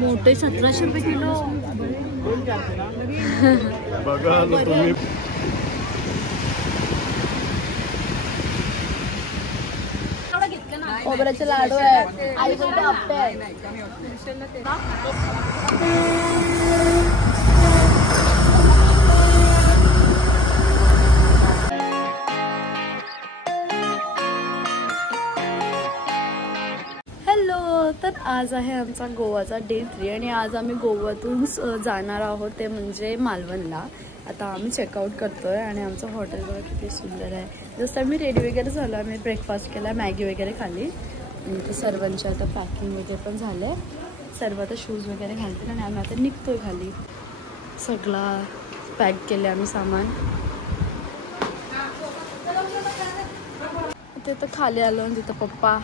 मोठे 1700 रुपये किलो. बघा तुम्ही. खोबऱ्याचे लाडू आहे. आई बोलते आप्पे आहे. तर आज आहे आमचा गोवाचा डे 3 आणि आज आम्ही गोव्यातून जाणार आहोत ते म्हणजे मालवणला. आता आम्ही चेकआउट करतोय आणि आमचं हॉटेल बघा किती सुंदर आहे. जसं आम्ही रेडी वगैरे झालो, आम्ही ब्रेकफास्ट केला, मॅगी वगैरे खाल्ली आणि सर्वांच्या आता पॅकिंग वगैरे पण झालं. सर्व आता शूज वगैरे घालतील आणि आम्ही आता निघतोय खाली. सगळा पॅक केले आम्ही सामान. ते तर खाली आलो आणि तिथं पप्पा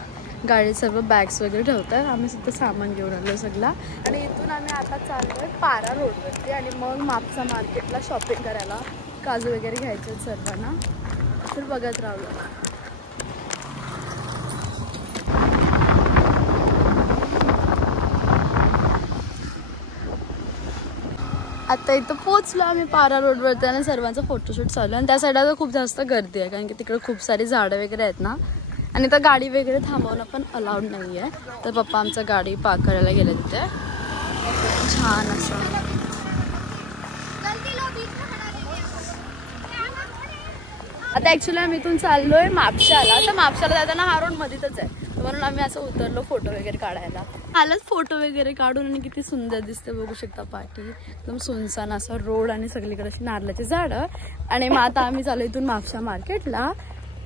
गाडीत सर्व बॅग्स वगैरे ठेवतात. आम्ही सुद्धा सामान घेऊन आलो सगळा आणि इथून आम्ही आता चाललोय पारा रोडवरती आणि मग मापसा मार्केटला शॉपिंग करायला. काजू वगैरे घ्यायचे सर्वांना. तर बघत राहलो. आता इथं पोचलो आम्ही पारा रोडवरती आणि सर्वांचा फोटोशूट चालू आहे. आणि त्या साईडला खूप जास्त गर्दी आहे कारण की तिकडे खूप सारी झाडं वगैरे आहेत ना आणि तर गाडी वगैरे थांबवणं पण अलाउड नाही आहे. तर पप्पा आमचं गाडी पार्क करायला गेले तिथे. छान असं आता ॲक्च्युली आम्ही इथून चाललोय मापशाला. तर मापशाला जाताना हा रोड मध्येच आहे म्हणून आम्ही असं उतरलो फोटो वगैरे काढायला. आलंच फोटो वगैरे काढून आणि किती सुंदर दिसते बघू शकता. पाठी एकदम सुनसान असा रोड आणि सगळीकडे अशी नारळाची झाडं. आणि मग आता आम्ही चालू इथून मापशा मार्केटला.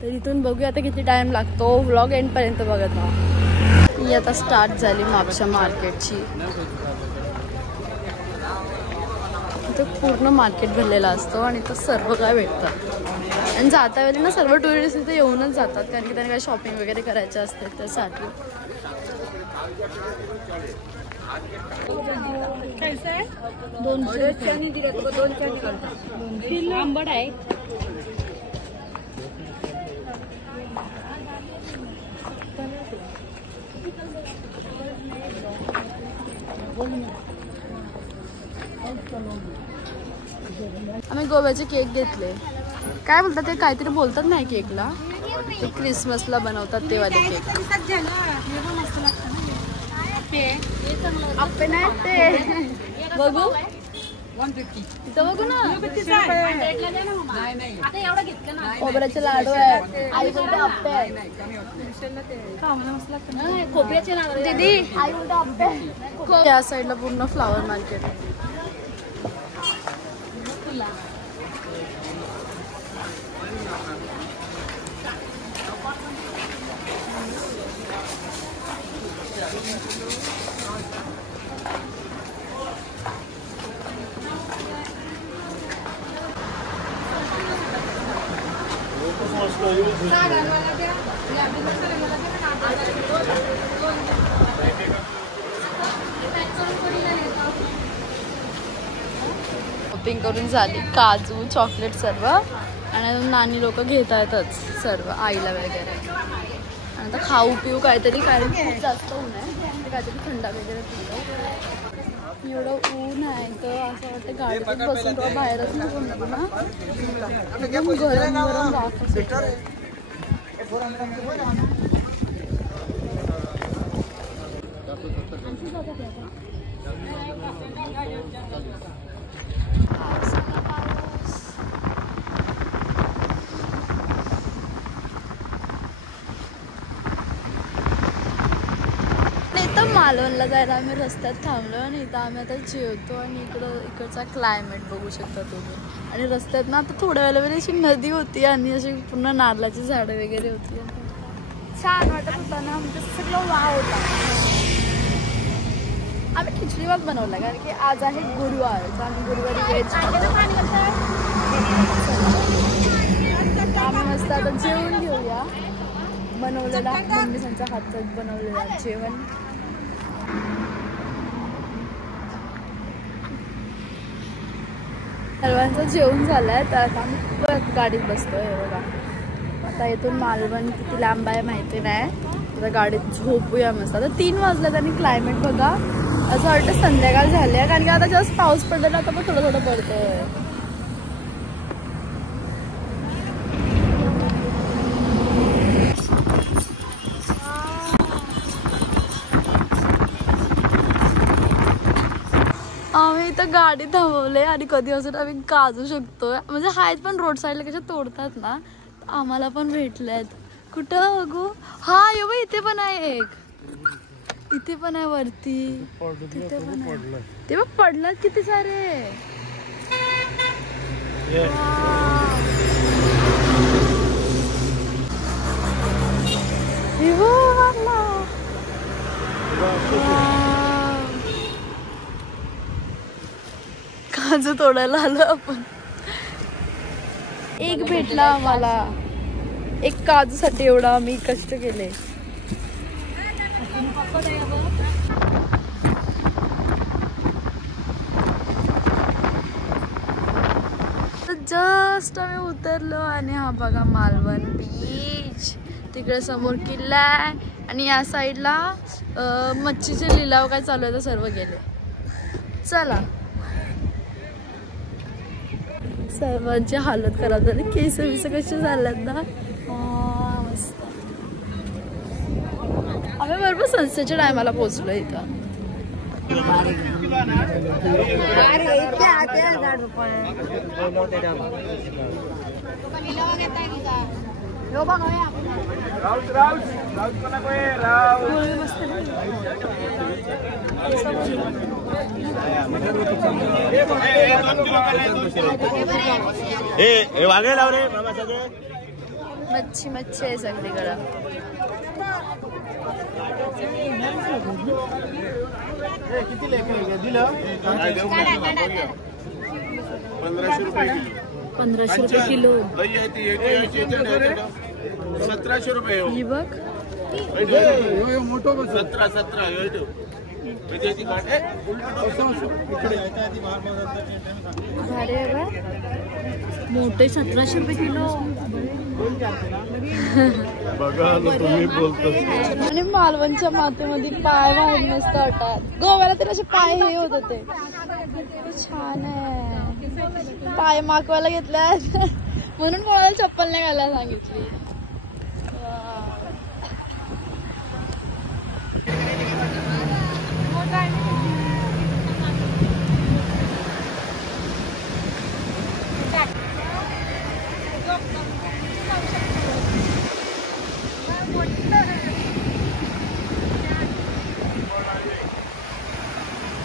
तर इथून बघूया आता किती टाइम लागतो. व्लॉग एंडपर्यंत बघत राहा. ही आता स्टार्ट झाली मापशा मार्केटची. इथं पूर्ण मार्केट भरलेला असतो आणि इथं सर्व काय भेटतं. आणि जाता वेळी ना सर्व टुरिस्ट इथे येऊनच जातात कारण की त्यांना काही शॉपिंग वगैरे करायचे असते त्यासाठी. आंबट आहे. आम्ही गोव्याचे केक घेतले. काय बोलतात ते काहीतरी बोलतात नाही केकला. ते क्रिसमसला बनवतात ते वाले केक. आप्पे नाही ते बघू. तिथं बघू ना. खोबऱ्याचे लाडू आहे. आई बोलते आप्पे आहे. खोबऱ्याचे लाडू दीदी आई बोलते आप्पे. त्या साईडला पूर्ण फ्लावर मार्केट आहे. शॉपिंग करून झाली. काजू चॉकलेट सर्व आणि नानी लोक घेत आहेतच सर्व आईला वगैरे. आता खाऊ पिऊ काहीतरी कारण खूप जास्त ऊन आहे. काहीतरी थंडा वगैरे पिऊ. एवढं ऊन आहे तर असं वाटतं गाडीत बसून किंवा बाहेरच नको ना. एकदम गरम गरम वाफ असते. मालवणला जायला आम्ही रस्त्यात थांबलो आणि इथं आम्ही आता जेवतो आणि इकडचा क्लायमेट बघू शकता तुम्ही. आणि रस्त्यात ना आता थोड्या वेळेला अशी नदी होती आणि अशी पूर्ण नारळाची झाडं वगैरे होती. छान वाटत होता ना. म्हणजे सगळं वाव होता. आम्ही खिचडी भात बनवला कारण की आज आहे गुरुवार. तर आम्ही गुरुवारी व्हेज आम्ही मस्त आता जेवण घेऊया. बनवलेला मम्मीच्या हातात बनवलेला जेवण. सर्वांचं जेवण झालंय तर आता आम्ही गाडीत बसतोय. बघा आता इथून मालवण किती लांब आहे माहिती नाही. आता गाडीत झोपूया मस्त. आता 3 वाजले आणि क्लायमेट बघा असं वाटतं संध्याकाळ झाली आहे, कारण की आता जास्त पाऊस पडलेला आता पण थोडं थोडं पडतोय. आम्ही इथं गाडी थांबवले आणि कधी असं आम्ही गाजू शकतोय. म्हणजे आहेत पण रोड साईडला कशा तोडतात ना, आम्हाला पण भेटल्यात. कुठं बघू? हा यो बाई इथे पण आहे एक, इथे पण आहे वरती, तिथे पण आहे. ते बघ पडलात किती सारे. काजू तोडायला आलो आपण. एक भेटला आम्हाला, एक काजूसाठी एवढा आम्ही कष्ट केले. जस्ट आम्ही उतरलो आणि हा बघा मालवण बीच. तिकडे समोर किल्ला आहे आणि या साईडला मच्छीचे लिलाव काय चालू आहे तर सर्व गेले. चला. सर्वांची हालत खराब झाली, केस विस कसे झाल्यात ना. मस्त. आम्ही बरोबर सनसेटच्या टायमाला पोहोचलो इथं. मच्छी मच्छी आहे सगळीकडं. किती दिलं? 1500 किलो. 1700 रुपये. ही बघ मोठं 17 भारी आहे बा. मोठे 1700 रुपये किलो. बघा तुम्ही बोलतो. आणि मालवणच्या मातीमध्ये पाय वाहून मस्त वाटतात. गोव्याला तर असे पाय हे होत होते. छान आहे. पाय माकवायला घेतल्यात म्हणून कोणाला चप्पल नाही घालायला सांगितली.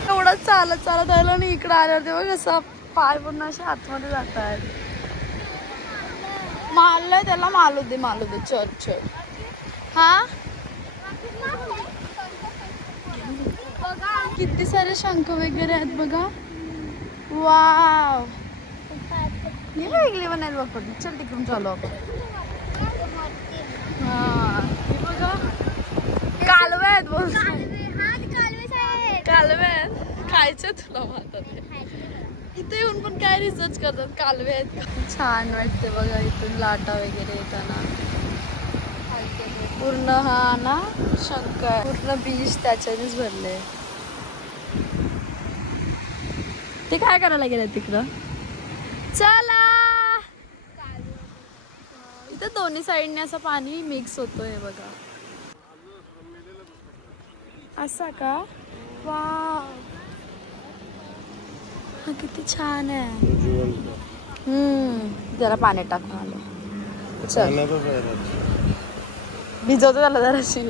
एवढं चालत चालत आलं आणि इकडे आल्यावर तेव्हा कसं पाय पूर्ण असे आतमध्ये जात आहेत. मारलंय त्याला. मालू दे चल चल. हा किती सारे शंख वगैरे आहेत बघा. वाव. ही वेगळी बनायला वापरली. चल तिकडून चालू आपण. हा बघा कालवे आहेत. बोल कालवे आहेत. खायचे तुला आता ते. इथे येऊन पण काय रिसर्च करतात. कालवे आहेत. छान वाटते बघा इथून लाटा वगैरे येताना. पूर्ण हा ना शंख आहे. पूर्ण बीच त्याच्यानेच भरले. ते काय करायला गेलं तिकडं. चला. इथं दोन्ही साईडने असं पाणी मिक्स होतोय बघा. असा का. वाव. हा किती छान आहे. जरा पाण्यात टाकून आलो. चल भिजवतो त्याला जराशी.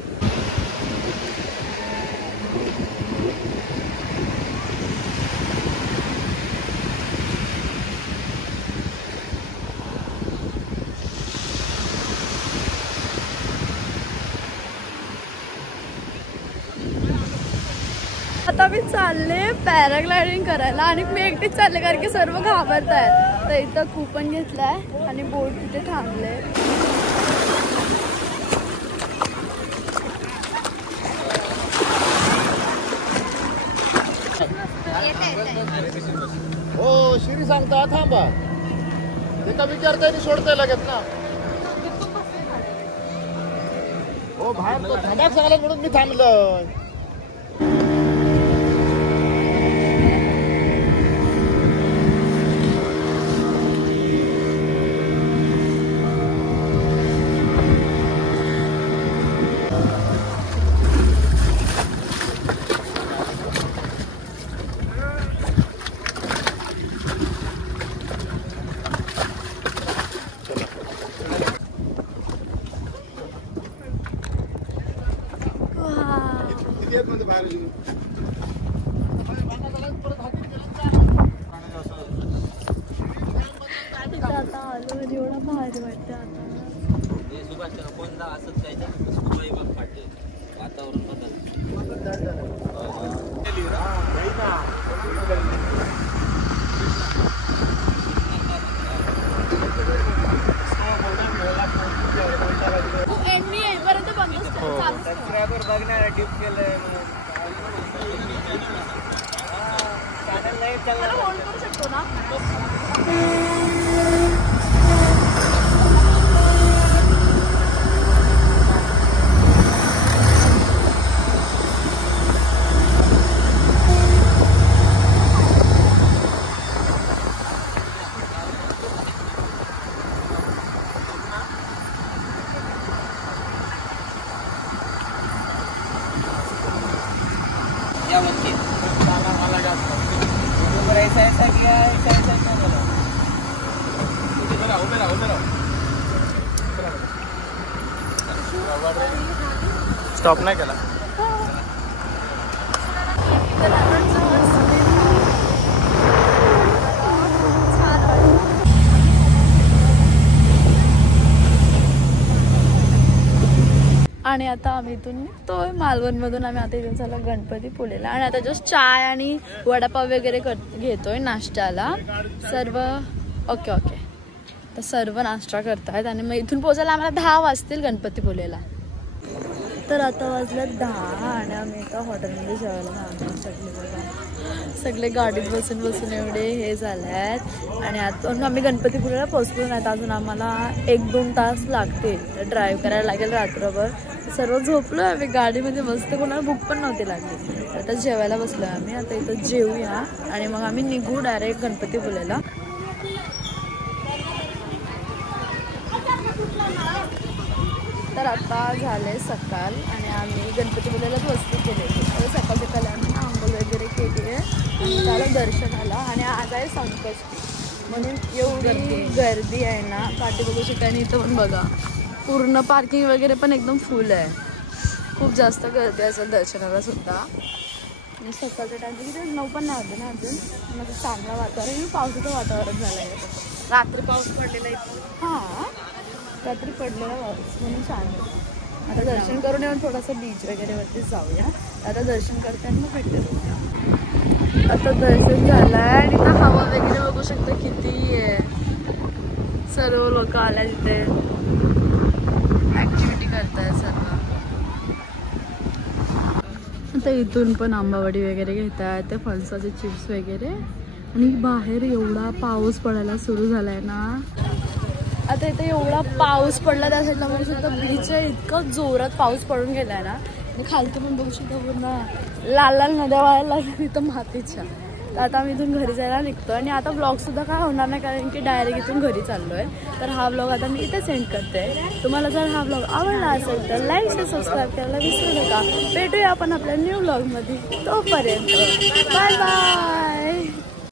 आता मी चालले पॅराग्लायडिंग करायला आणि मी एकटीच चालले कारण की सर्व घाबरत आहेत. तर इथं कूपन घेतलाय आणि बोट तिथे थांबले. हो शिरी सांगता थांबा. एका विचारता सोडताय लगेच ना. हो बाहेर तो थांबा सांगला म्हणून मी थांबलोय. आता आलो एवढा भारी वाटतं आता. मी येईपर्यंत बंदच चालू बघणार ड्यूप केलंय होल्ड करू शकतो ना. स्टॉप नाही केला. आणि आता आम्ही इथून निघतोय मालवणमधून. आम्ही आता इथून चाललो गणपतीपुळेला आणि आता जस्ट चाय आणि वडापाव वगैरे घेतोय नाश्त्याला. सर्व ओके ओके तर सर्व नाश्ता करतायत आणि मग इथून पोहोचायला आम्हाला 10 वाजतील गणपतीपुळेला. तर आता वाजल्यात 10 आणि आम्ही एका हॉटेलमध्ये जेवायला थांबलो. सगळे गाडीत बसून बसून एवढे हे झाले आहेत आणि आता आम्ही गणपतीपुळेला पोहोचलो नाही. अजून आम्हाला 1-2 तास लागतील. ड्राईव्ह करायला लागेल रात्रभर. सर्व झोपलो आहे आम्ही गाडीमध्ये मस्त. कोणाला भूक पण नव्हती लागली. आता जेवायला बसलो आहे आम्ही. आता इथं जेवूया आणि मग आम्ही निघू डायरेक्ट गणपतीपुळेला. तर आता झाले सकाळ आणि आम्ही गणपतीपुळेलाच वस्ती केली. सकाळ सकाळी आम्ही आंघोळ वगैरे केली आहे आणि त्याला दर्शनाला. आणि आज आहे संकष्टी म्हणून एवढी गर्दी आहे ना. पाठी बघू शकता आणि इथं पण बघा पूर्ण पार्किंग वगैरे पण एकदम फुल आहे. खूप जास्त गर्दी असेल दर्शनाला सुद्धा. आणि सकाळच्या टाइम किती 9 पण नाही होते ना अजून. माझं चांगलं वातावरण पावसाचं वातावरण झालं आहे. रात्री पाऊस पडलेला आहे. हां रात्री पडलेला पाऊस म्हणून छान आहे. आता दर्शन करून येऊन थोडंसं बीच वगैरे वरती जाऊया. आता दर्शन करते आणि मग भेटते. आता दर्शन झालं आहे आणि इथं हवा वगैरे बघू शकता किती आहे. सर्व लोक आल्या तिथे ॲक्टिव्हिटी करताय सर्व. आता इथून पण आंबावडी वगैरे घेत आहेत. ते फणसाचे चिप्स वगैरे. आणि बाहेर एवढा पाऊस पडायला सुरू झाला आहे ना. आता इथे एवढा पाऊस पडला त्या साईडला म्हणू शकतो बीच आहे. इतकं जोरात पाऊस पडून गेला आहे ना. आणि खालती पण बघू शकतो पूर्ण लाल लाल नद्या व्हायला लागल्या इथं मातीच्या. तर आता आम्ही इथून घरी जायला निघतो. आणि आता ब्लॉगसुद्धा काय होणार नाही कारण की डायरेक्ट इथून घरी चाललो आहे. तर हा ब्लॉग आता मी इथे सेंड करते. तुम्हाला जर हा ब्लॉग आवडला असेल तर लाईक शेअर सबस्क्राईब करायला विसरू नका. भेटूया आपण आपल्या न्यू ब्लॉगमध्ये. तोपर्यंत बाय बाय.